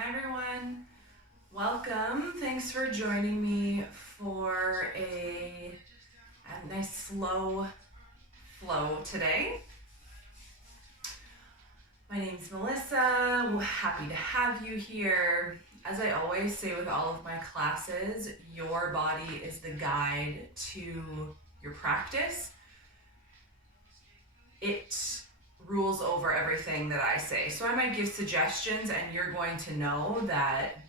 Hi everyone, welcome. Thanks for joining me for a nice slow flow today. My name's Melissa, happy to have you here. As I always say with all of my classes, your body is the guide to your practice. It rules over everything that I say. So I might give suggestions and you're going to know that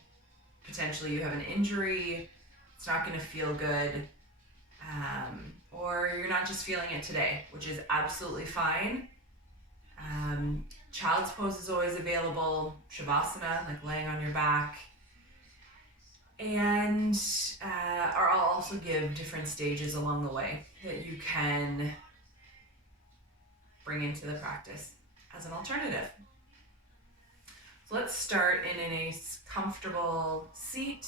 potentially you have an injury, it's not going to feel good, or you're not just feeling it today, which is absolutely fine. Child's pose is always available, Shavasana, like laying on your back, and I'll also give different stages along the way that you can bring into the practice as an alternative. So let's start in a comfortable seat.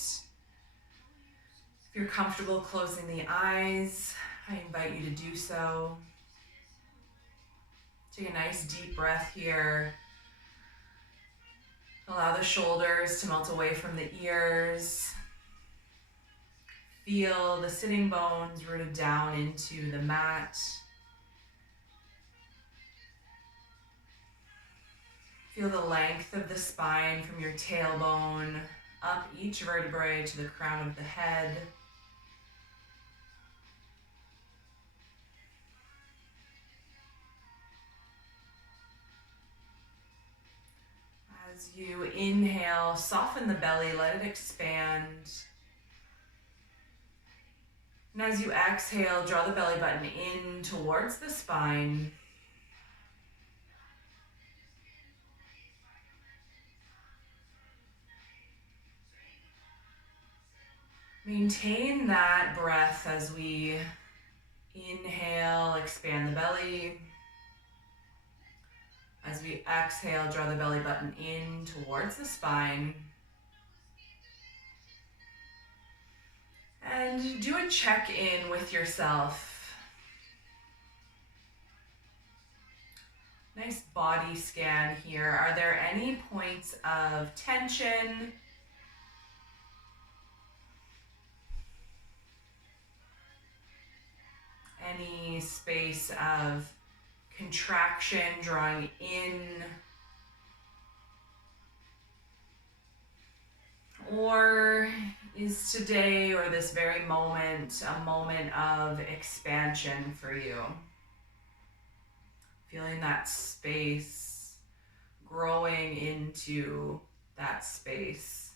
If you're comfortable closing the eyes, I invite you to do so. Take a nice deep breath here. Allow the shoulders to melt away from the ears. Feel the sitting bones rooted down into the mat. Feel the length of the spine from your tailbone up each vertebrae to the crown of the head. As you inhale, soften the belly, let it expand. And as you exhale, draw the belly button in towards the spine. Maintain that breath as we inhale, expand the belly. As we exhale, draw the belly button in towards the spine. And do a check-in with yourself. Nice body scan here. Are there any points of tension? Any space of contraction, drawing in? Or is today or this very moment a moment of expansion for you? Feeling that space, growing into that space.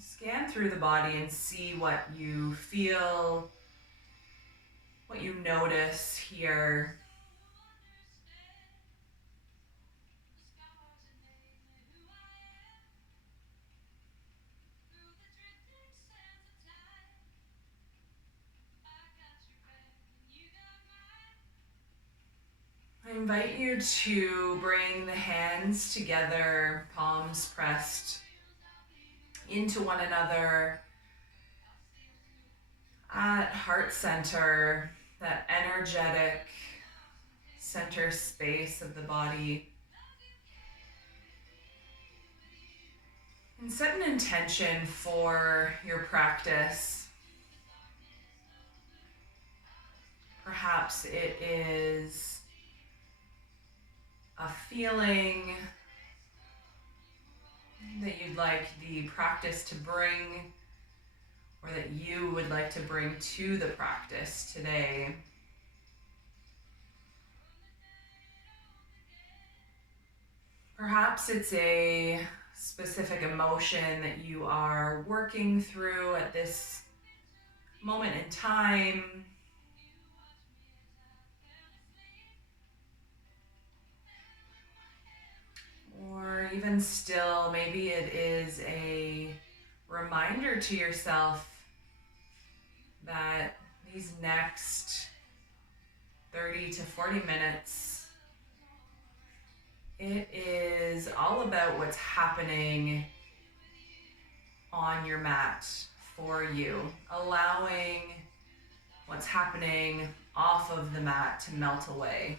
Scan through the body and see what you feel, what you notice here. I invite you to bring the hands together, palms pressed into one another at heart center, that energetic center space of the body. And set an intention for your practice. Perhaps it is a feeling that you'd like the practice to bring, or that you would like to bring to the practice today. Perhaps it's a specific emotion that you are working through at this moment in time. Or even still, maybe it is a reminder to yourself that these next 30 to 40 minutes, it is all about what's happening on your mat for you, allowing what's happening off of the mat to melt away.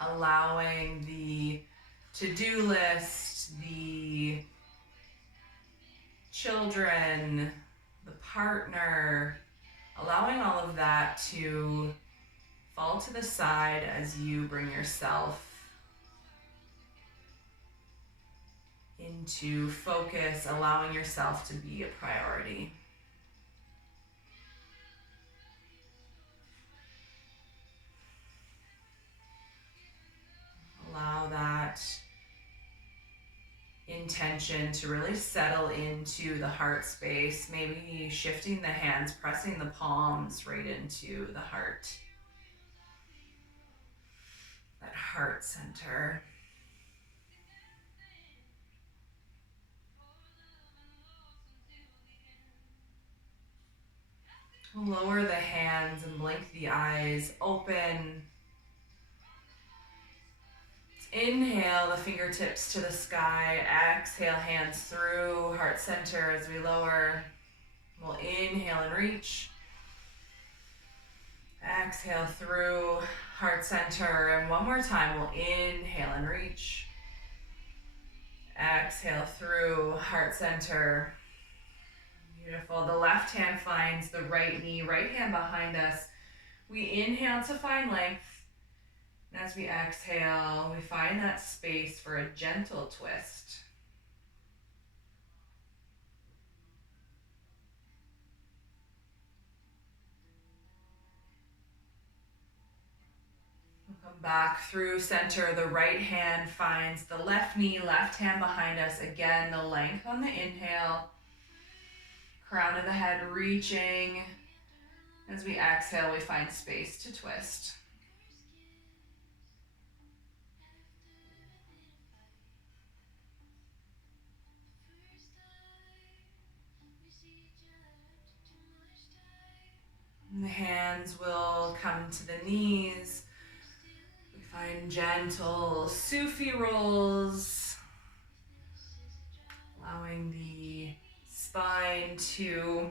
Allowing the to-do list, the children, the partner, allowing all of that to fall to the side as you bring yourself into focus, allowing yourself to be a priority. Allow that intention to really settle into the heart space, maybe shifting the hands, pressing the palms right into the heart. That heart center. Lower the hands and blink the eyes open. Inhale the fingertips to the sky. Exhale, hands through heart center as we lower. We'll inhale and reach. Exhale through heart center. And one more time, we'll inhale and reach. Exhale through heart center. Beautiful. The left hand finds the right knee, right hand behind us. We inhale to find length. And as we exhale, we find that space for a gentle twist. We'll come back through center. The right hand finds the left knee, left hand behind us. Again, the length on the inhale. Crown of the head reaching. As we exhale, we find space to twist. And the hands will come to the knees. We find gentle Sufi rolls, allowing the spine to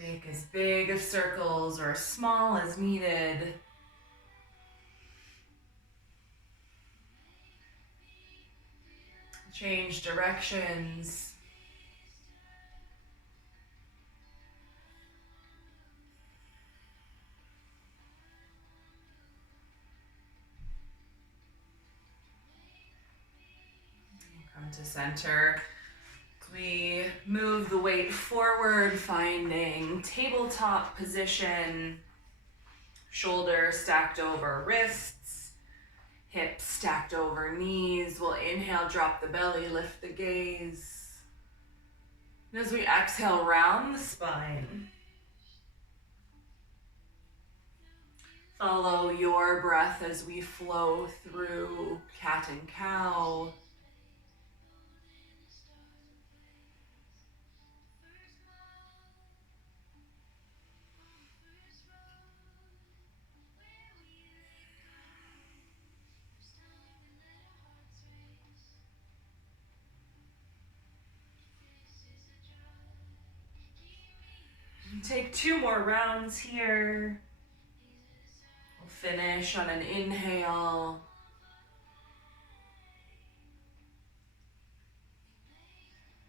make as big of circles or as small as needed. Change directions. Come to center. We move the weight forward, finding tabletop position, shoulders stacked over wrists, hips stacked over knees. We'll inhale, drop the belly, lift the gaze. And as we exhale, round the spine. Follow your breath as we flow through cat and cow. Take 2 more rounds here. We'll finish on an inhale.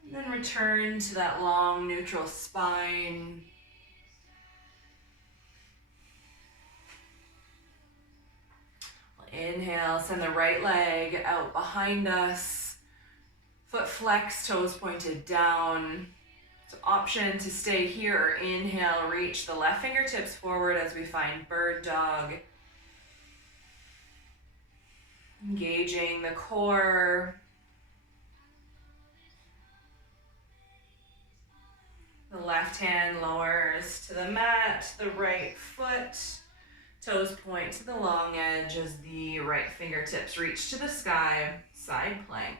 And then return to that long neutral spine. We'll inhale, send the right leg out behind us. Foot flexed, toes pointed down. Option to stay here or inhale, reach the left fingertips forward as we find bird dog. Engaging the core. The left hand lowers to the mat, the right foot, toes point to the long edge as the right fingertips reach to the sky, side plank.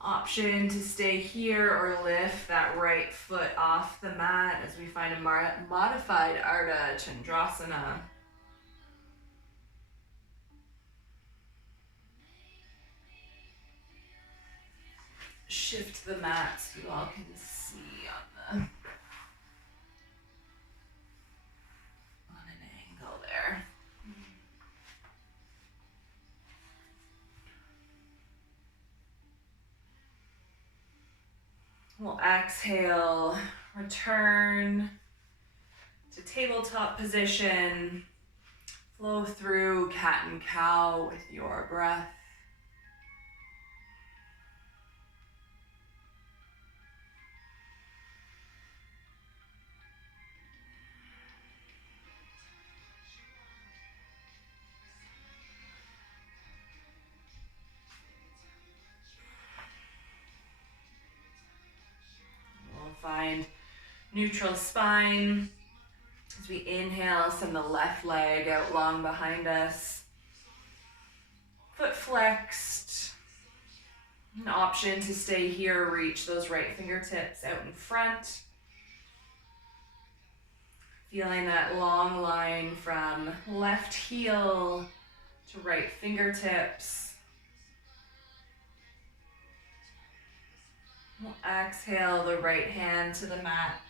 Option to stay here or lift that right foot off the mat as we find a modified Ardha Chandrasana. shift the mat so you all can see on an angle there. We'll exhale, return to tabletop position. Flow through cat and cow with your breath. We'll find neutral spine. As we inhale, send the left leg out long behind us. Foot flexed. An option to stay here, reach those right fingertips out in front. Feeling that long line from left heel to right fingertips. We'll exhale the right hand to the mat.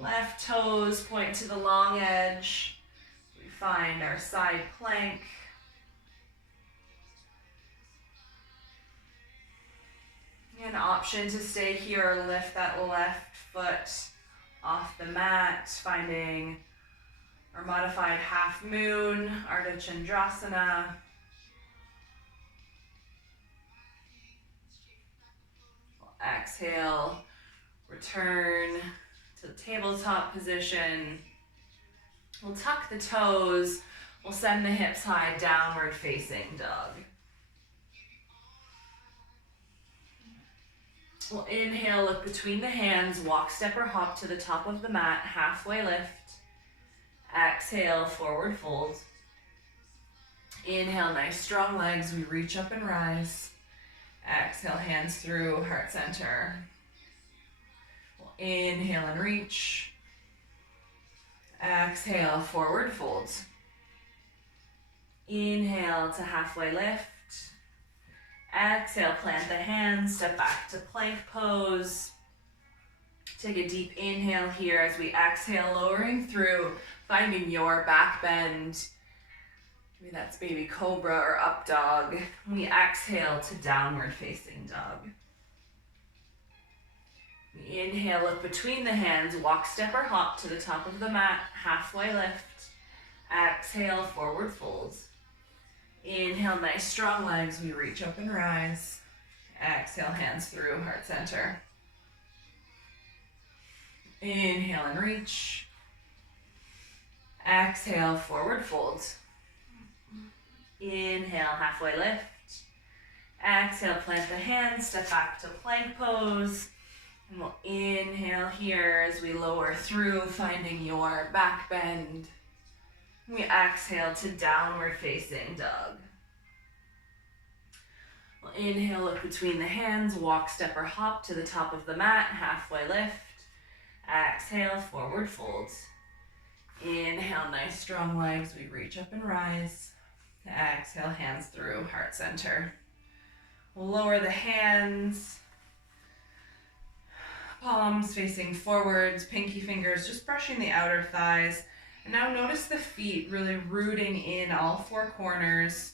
Left toes point to the long edge. We find our side plank. An option to stay here, lift that left foot off the mat, finding our modified half moon, Ardha Chandrasana. We'll exhale, return to the tabletop position. We'll tuck the toes. We'll send the hips high, downward facing dog. We'll inhale, look between the hands, walk, step, or hop to the top of the mat, halfway lift. Exhale, forward fold. Inhale, nice strong legs. We reach up and rise. Exhale, hands through, heart center. We'll inhale and reach. Exhale, forward fold. Inhale to halfway lift. Exhale, plant the hands, step back to plank pose. Take a deep inhale here as we exhale, lowering through, finding your back bend. Maybe that's baby cobra or up dog. We exhale to downward facing dog. We inhale, look between the hands, walk, step, or hop to the top of the mat, halfway lift. Exhale, forward fold. Inhale, nice strong legs. We reach up and rise. Exhale, hands through, heart center. Inhale and reach. Exhale, forward fold. Inhale, halfway lift. Exhale, plant the hands, step back to plank pose. And we'll inhale here as we lower through, finding your back bend. We exhale to downward facing dog. We'll inhale, look between the hands, walk, step, or hop to the top of the mat, halfway lift. Exhale, forward fold. Inhale, nice strong legs. We reach up and rise. Exhale, hands through, heart center. We'll lower the hands. Palms facing forwards, pinky fingers just brushing the outer thighs. And now notice the feet really rooting in all four corners.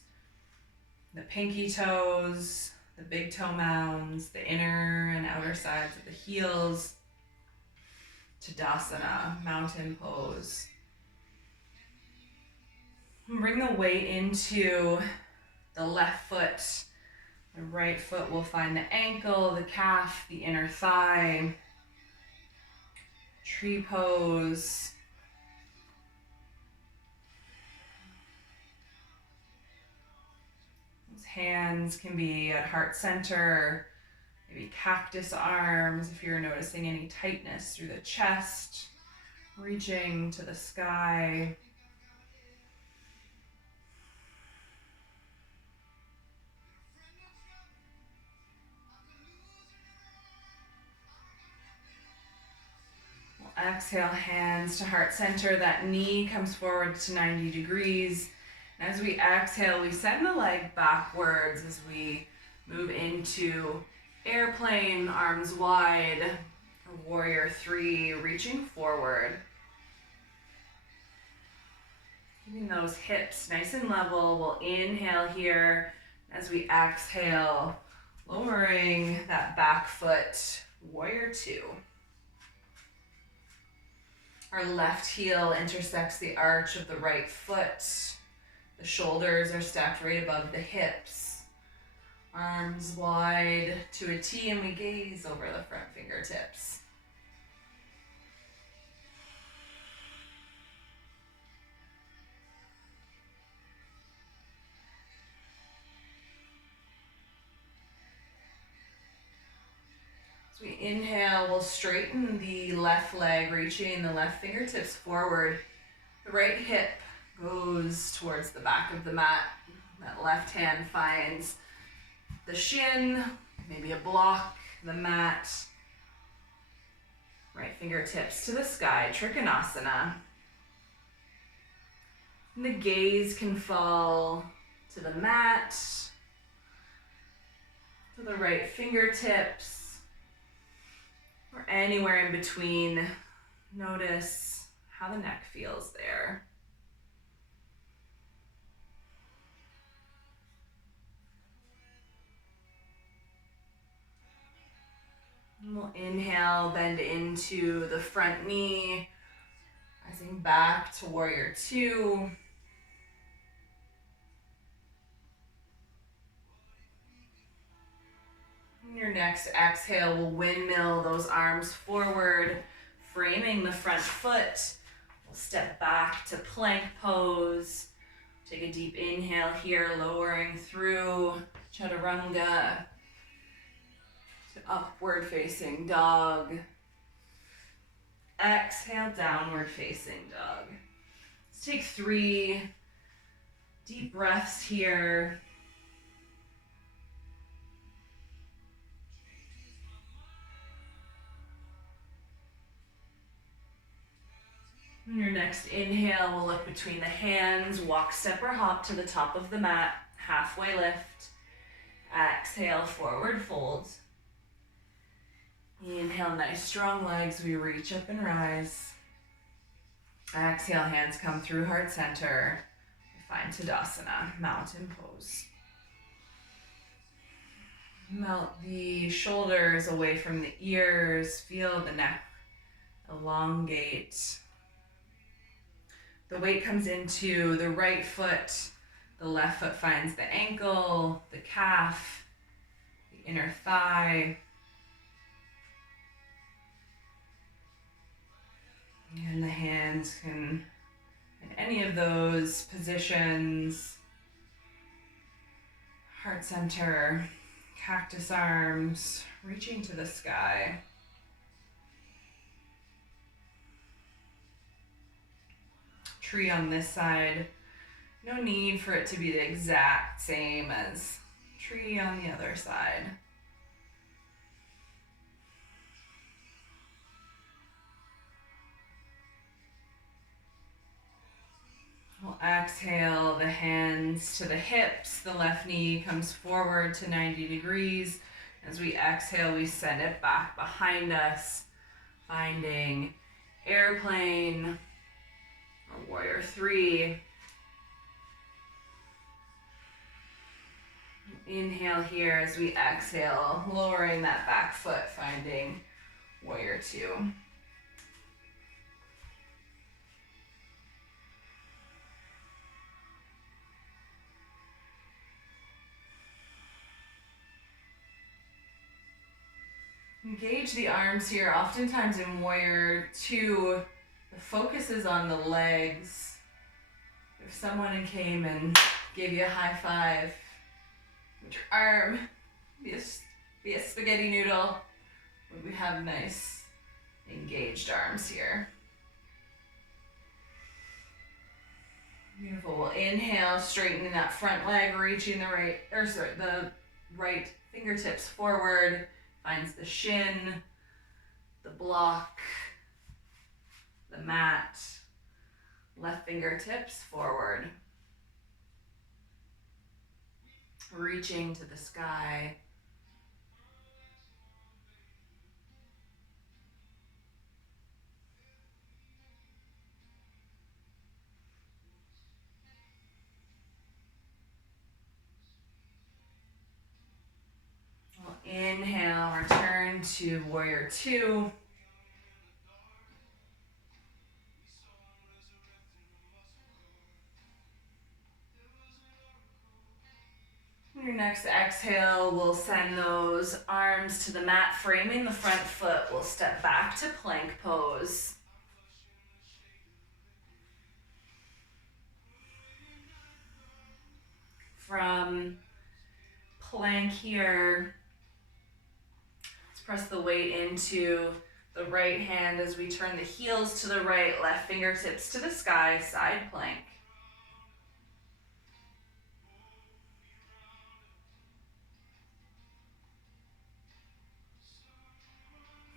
The pinky toes, the big toe mounds, the inner and outer sides of the heels. Tadasana, mountain pose. And bring the weight into the left foot. The right foot will find the ankle, the calf, the inner thigh. Tree pose. Those hands can be at heart center, maybe cactus arms if you're noticing any tightness through the chest, reaching to the sky. Exhale, hands to heart center. That knee comes forward to 90 degrees. And as we exhale, we send the leg backwards as we move into Airplane, arms wide. Warrior 3, reaching forward. Keeping those hips nice and level. We'll inhale here as we exhale, lowering that back foot. Warrior 2. Our left heel intersects the arch of the right foot. The shoulders are stacked right above the hips. Arms wide to a T, and we gaze over the front fingertips. As we inhale, we'll straighten the left leg, reaching the left fingertips forward. The right hip goes towards the back of the mat. That left hand finds the shin, maybe a block, the mat. Right fingertips to the sky, Trikonasana. And the gaze can fall to the mat, to the right fingertips, or anywhere in between. Notice how the neck feels there. And we'll inhale, bend into the front knee, rising back to Warrior 2. And your next exhale will windmill those arms forward, framing the front foot. We'll step back to plank pose. Take a deep inhale here, lowering through Chaturanga to upward facing dog. Exhale, downward facing dog. Let's take 3 deep breaths here. On your next inhale, we'll look between the hands, walk, step, or hop to the top of the mat, halfway lift. Exhale, forward fold. Inhale, nice strong legs, we reach up and rise. Exhale, hands come through heart center. We find Tadasana, mountain pose. Melt the shoulders away from the ears, feel the neck elongate. The weight comes into the right foot, the left foot finds the ankle, the calf, the inner thigh. And the hands can, in any of those positions, heart center, cactus arms, reaching to the sky. Tree on this side. No need for it to be the exact same as tree on the other side. We'll exhale the hands to the hips. The left knee comes forward to 90 degrees. As we exhale, we send it back behind us, finding airplane or Warrior 3. Inhale here as we exhale, lowering that back foot, finding Warrior 2. Engage the arms here. Oftentimes in Warrior 2, the focus is on the legs. If someone came and gave you a high five, would your arm be a spaghetti noodle? Would we have nice engaged arms here? Beautiful. We'll inhale, straightening that front leg, reaching the right fingertips forward. Finds the shin, the block, the mat, left fingertips forward. Reaching to the sky. into warrior two. Your next exhale, we'll send those arms to the mat, framing the front foot. We'll step back to plank pose. From plank here, let's press the weight into the right hand as we turn the heels to the right, left fingertips to the sky, side plank.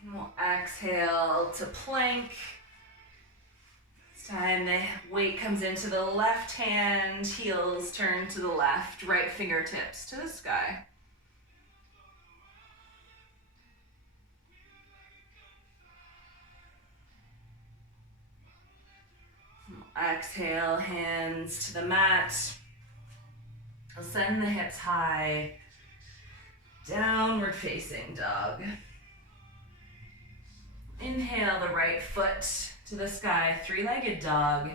And we'll exhale to plank. This time the weight comes into the left hand, heels turn to the left, right fingertips to the sky. Exhale, hands to the mat. I'll send the hips high, downward facing dog. Inhale the right foot to the sky, three-legged dog.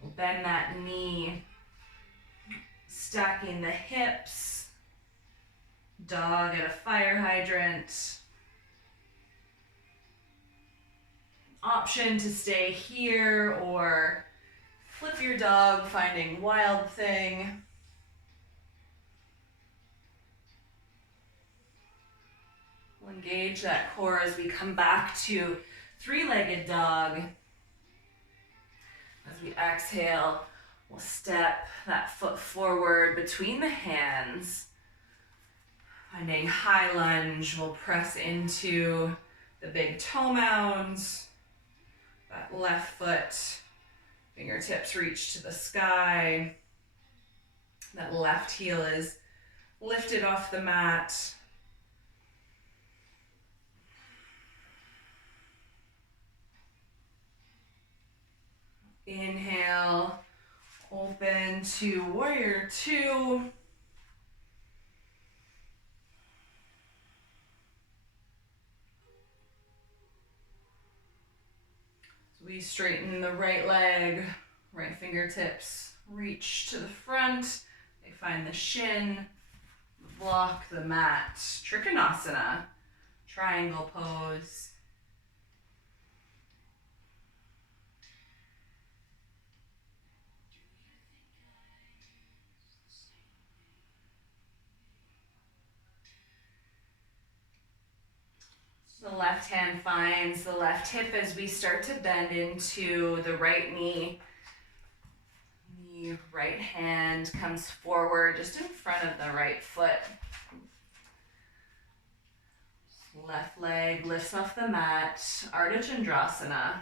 We'll bend that knee, stacking the hips. Dog at a fire hydrant. Option to stay here or flip your dog, finding wild thing. We'll engage that core as we come back to three-legged dog. As we exhale, we'll step that foot forward between the hands. Finding high lunge, we'll press into the big toe mounds. That left foot, fingertips reach to the sky. That left heel is lifted off the mat. Inhale, open to warrior two. So we straighten the right leg, right fingertips reach to the front. They find the shin, block the mat. Trikonasana, triangle pose. The left hand finds the left hip as we start to bend into the right knee. The right hand comes forward just in front of the right foot. Left leg lifts off the mat, Ardha Chandrasana.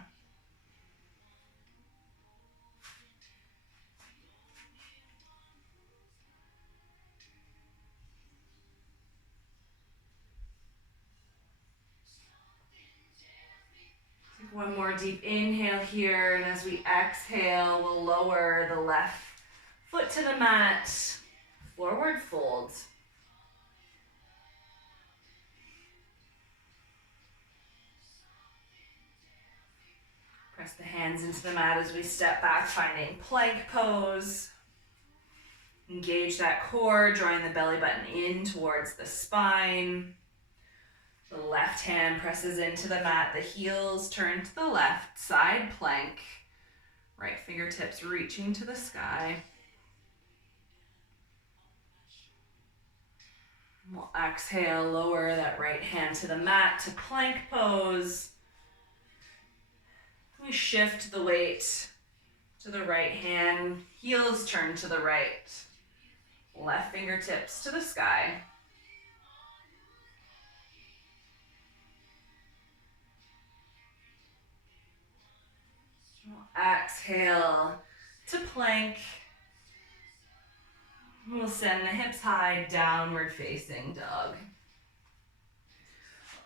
One more deep inhale here, and as we exhale, we'll lower the left foot to the mat, forward fold. Press the hands into the mat as we step back, finding plank pose. Engage that core, drawing the belly button in towards the spine. The left hand presses into the mat, the heels turn to the left, side plank. Right fingertips reaching to the sky. We'll exhale, lower that right hand to the mat to plank pose. We shift the weight to the right hand, heels turn to the right. Left fingertips to the sky. Exhale to plank. We'll send the hips high, downward facing dog.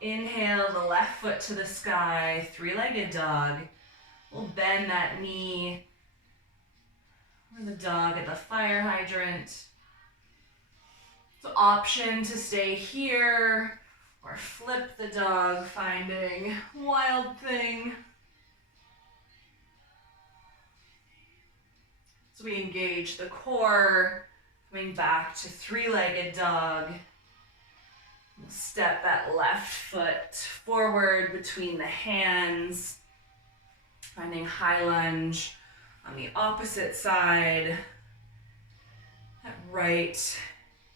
Inhale the left foot to the sky, three-legged dog. We'll bend that knee. We're the dog at the fire hydrant. So option to stay here Or flip the dog, finding Wild Thing. So we engage the core, coming back to three-legged dog. We'll step that left foot forward between the hands, finding high lunge on the opposite side. That right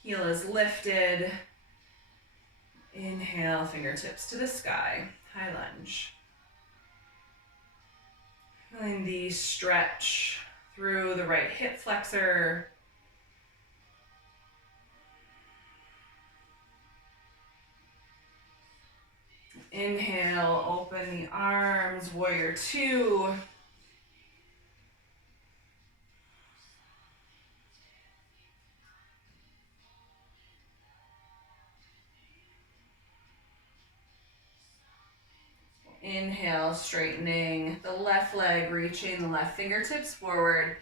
heel is lifted. Inhale, fingertips to the sky, high lunge. Feeling the stretch through the right hip flexor. Inhale, open the arms, warrior two. Inhale, straightening the left leg, reaching the left fingertips forward.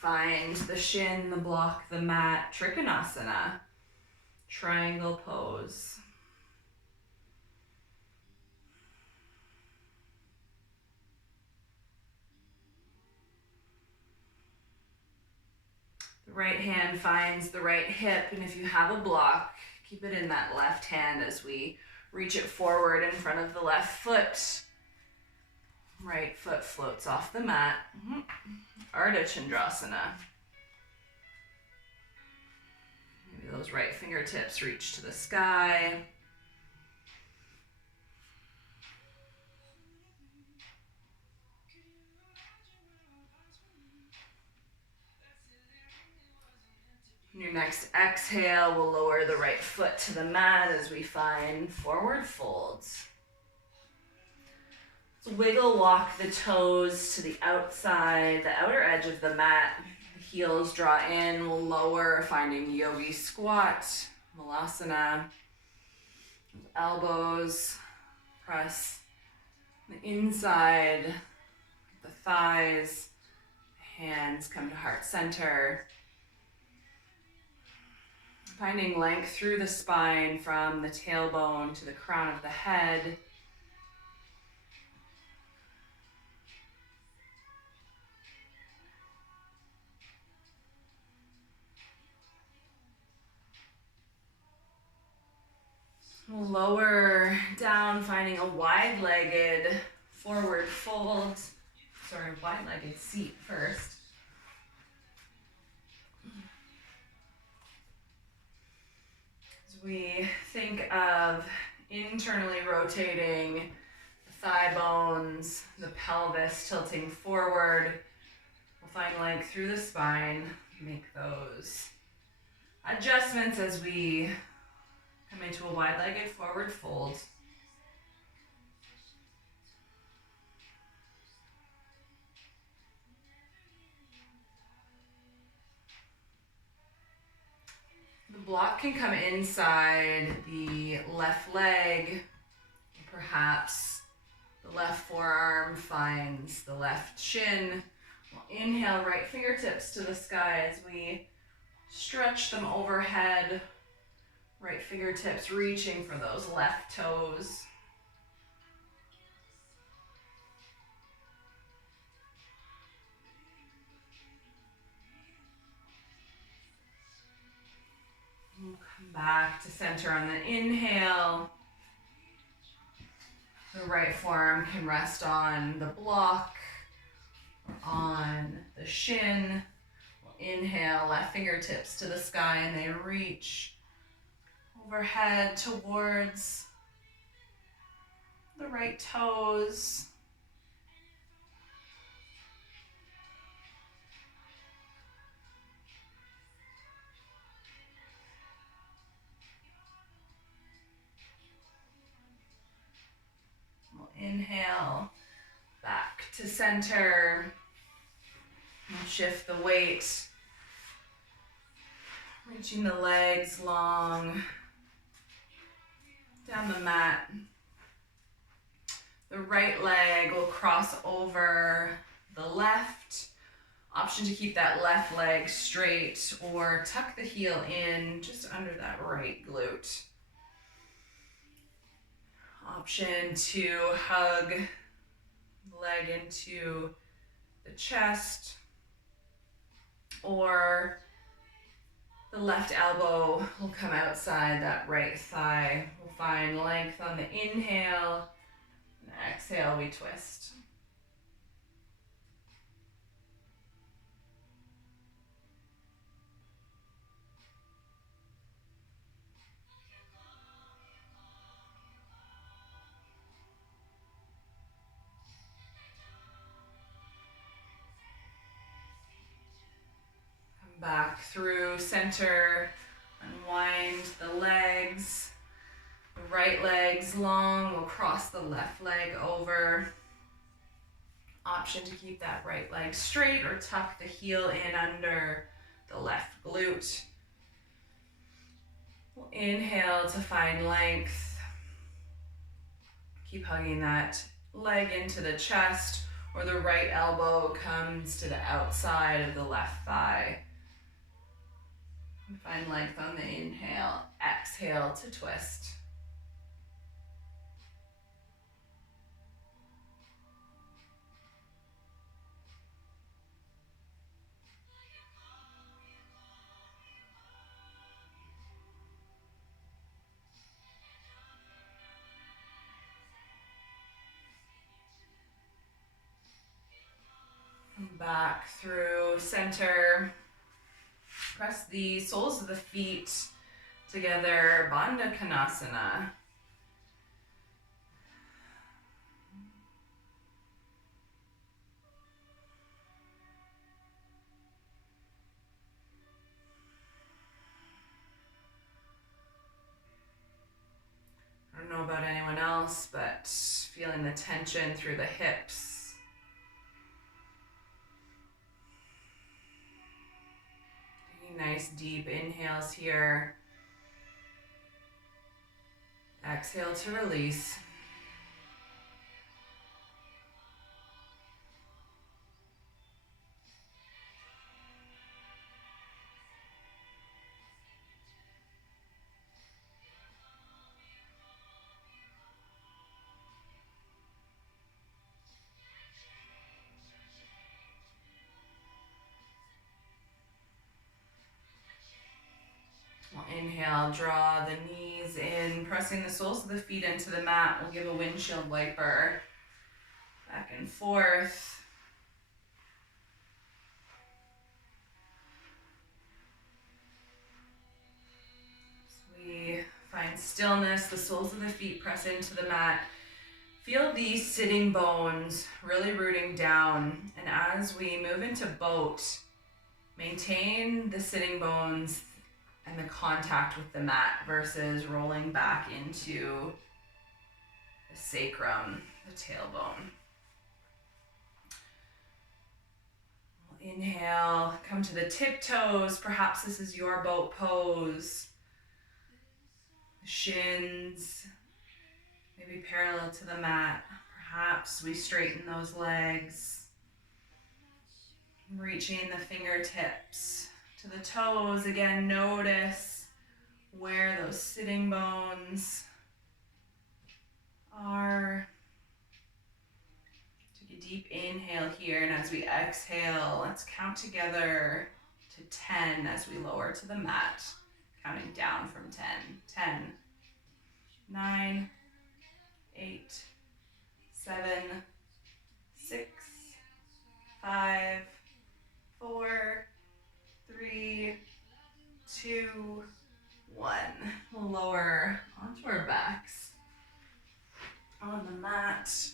Find the shin, the block, the mat, Trikonasana, triangle pose. The right hand finds the right hip, and if you have a block, keep it in that left hand as we reach it forward in front of the left foot. Right foot floats off the mat. Ardha Chandrasana. Maybe those right fingertips reach to the sky. Your next exhale, we'll lower the right foot to the mat as we find forward folds. So wiggle walk the toes to the outside, the outer edge of the mat. The heels draw in, we'll lower, finding yogi squat, malasana. Elbows press the inside, the thighs, hands come to heart center. Finding length through the spine from the tailbone to the crown of the head. Lower down, finding a wide-legged forward fold. Sorry, wide-legged seat first. We think of internally rotating the thigh bones, the pelvis tilting forward. We'll find length through the spine. Make those adjustments as we come into a wide-legged forward fold. The block can come inside the left leg. Perhaps the left forearm finds the left shin. We'll inhale, right fingertips to the sky as we stretch them overhead. Right fingertips reaching for those left toes. We'll come back to center on the inhale. The right forearm can rest on the block or on the shin. We'll inhale, left fingertips to the sky, and they reach overhead towards the right toes. We'll inhale back to center. We'll shift the weight, reaching the legs long down the mat. The right leg will cross over the left. Option to keep that left leg straight or tuck the heel in just under that right glute. Option to hug the leg into the chest, or the left elbow will come outside that right thigh. We'll find length on the inhale, and exhale, we twist. Come back through center, unwind the legs. The right leg's long, we'll cross the left leg over. Option to keep that right leg straight or tuck the heel in under the left glute. We'll inhale to find length. Keep hugging that leg into the chest, or the right elbow comes to the outside of the left thigh. And find length on the inhale. Exhale to twist. Come back through center. Press the soles of the feet together, Bandha Konasana. I don't know about anyone else, but feeling the tension through the hips. Nice deep inhales here. Exhale to release. We'll inhale, draw the knees in, pressing the soles of the feet into the mat. We'll give a windshield wiper back and forth. So we find stillness, the soles of the feet press into the mat. Feel these sitting bones really rooting down. And as we move into boat, maintain the sitting bones and the contact with the mat versus rolling back into the sacrum, the tailbone. We'll inhale, come to the tiptoes. Perhaps this is your boat pose. The shins maybe parallel to the mat. Perhaps we straighten those legs. Reaching the fingertips to the toes. Again, notice where those sitting bones are. Take a deep inhale here, and as we exhale, let's count together to 10 as we lower to the mat, counting down from 10. 10, 9, 8, 7, 6, 5, 4, 3, 2, 1. We'll lower onto our backs on the mat. As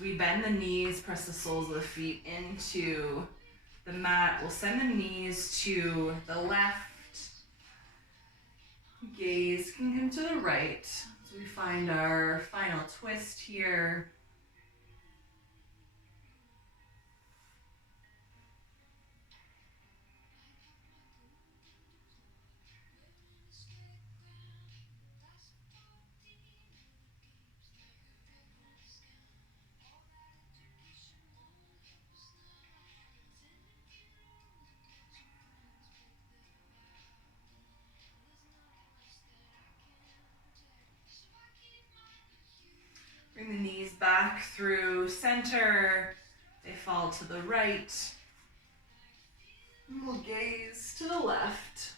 we bend the knees, press the soles of the feet into the mat. We'll send the knees to the left. Gaze can come to the right. So we find our final twist here. Knees back through center. They fall to the right. And we'll gaze to the left.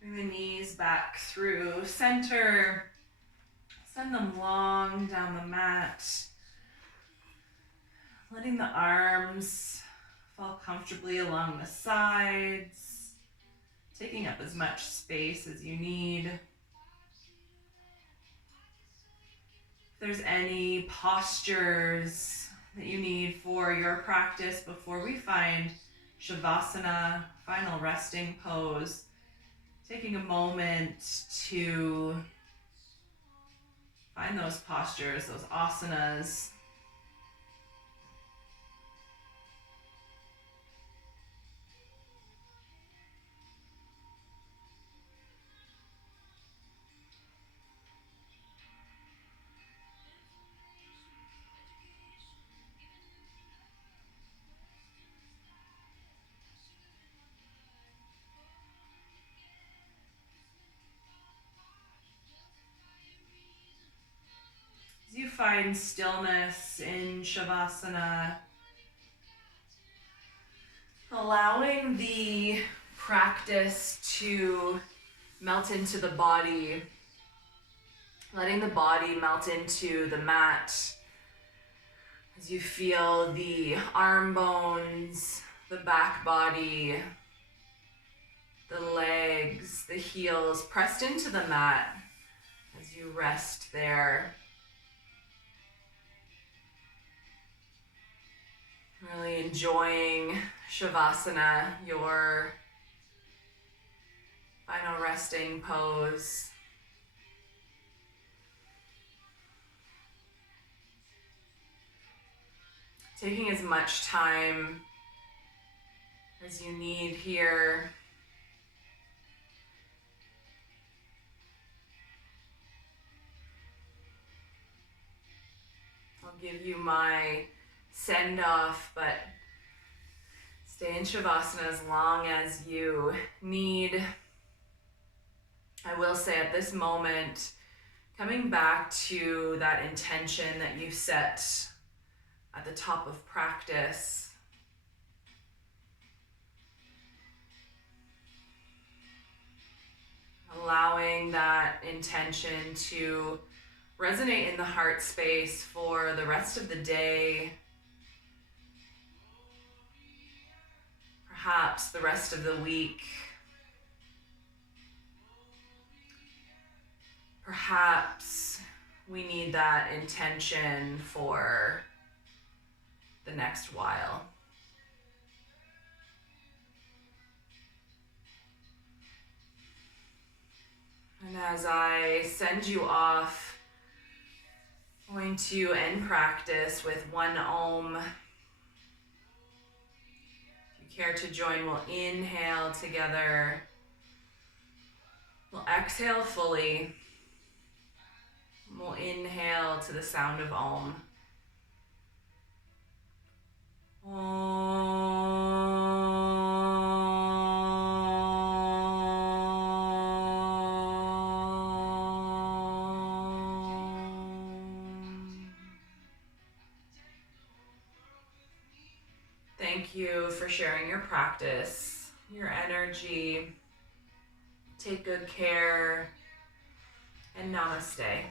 Bring the knees back through center. Send them long down the mat. Letting the arms fall comfortably along the sides. Taking up as much space as you need. If there's any postures that you need for your practice before we find Shavasana, final resting pose, taking a moment to find those postures, those asanas. As you find stillness in Shavasana, allowing the practice to melt into the body, letting the body melt into the mat as you feel the arm bones, the back body, the legs, the heels pressed into the mat as you rest there. Really enjoying Shavasana, your final resting pose. Taking as much time as you need here. I'll give you my send off, but stay in Shavasana as long as you need. I will say at this moment, coming back to that intention that you set at the top of practice. Allowing that intention to resonate in the heart space for the rest of the day. Perhaps the rest of the week. Perhaps we need that intention for the next while. And as I send you off, I'm going to end practice with one Om. If you care to join, we'll inhale together. We'll exhale fully. We'll inhale to the sound of Om. Thank you for sharing your practice, your energy. Take good care, and namaste.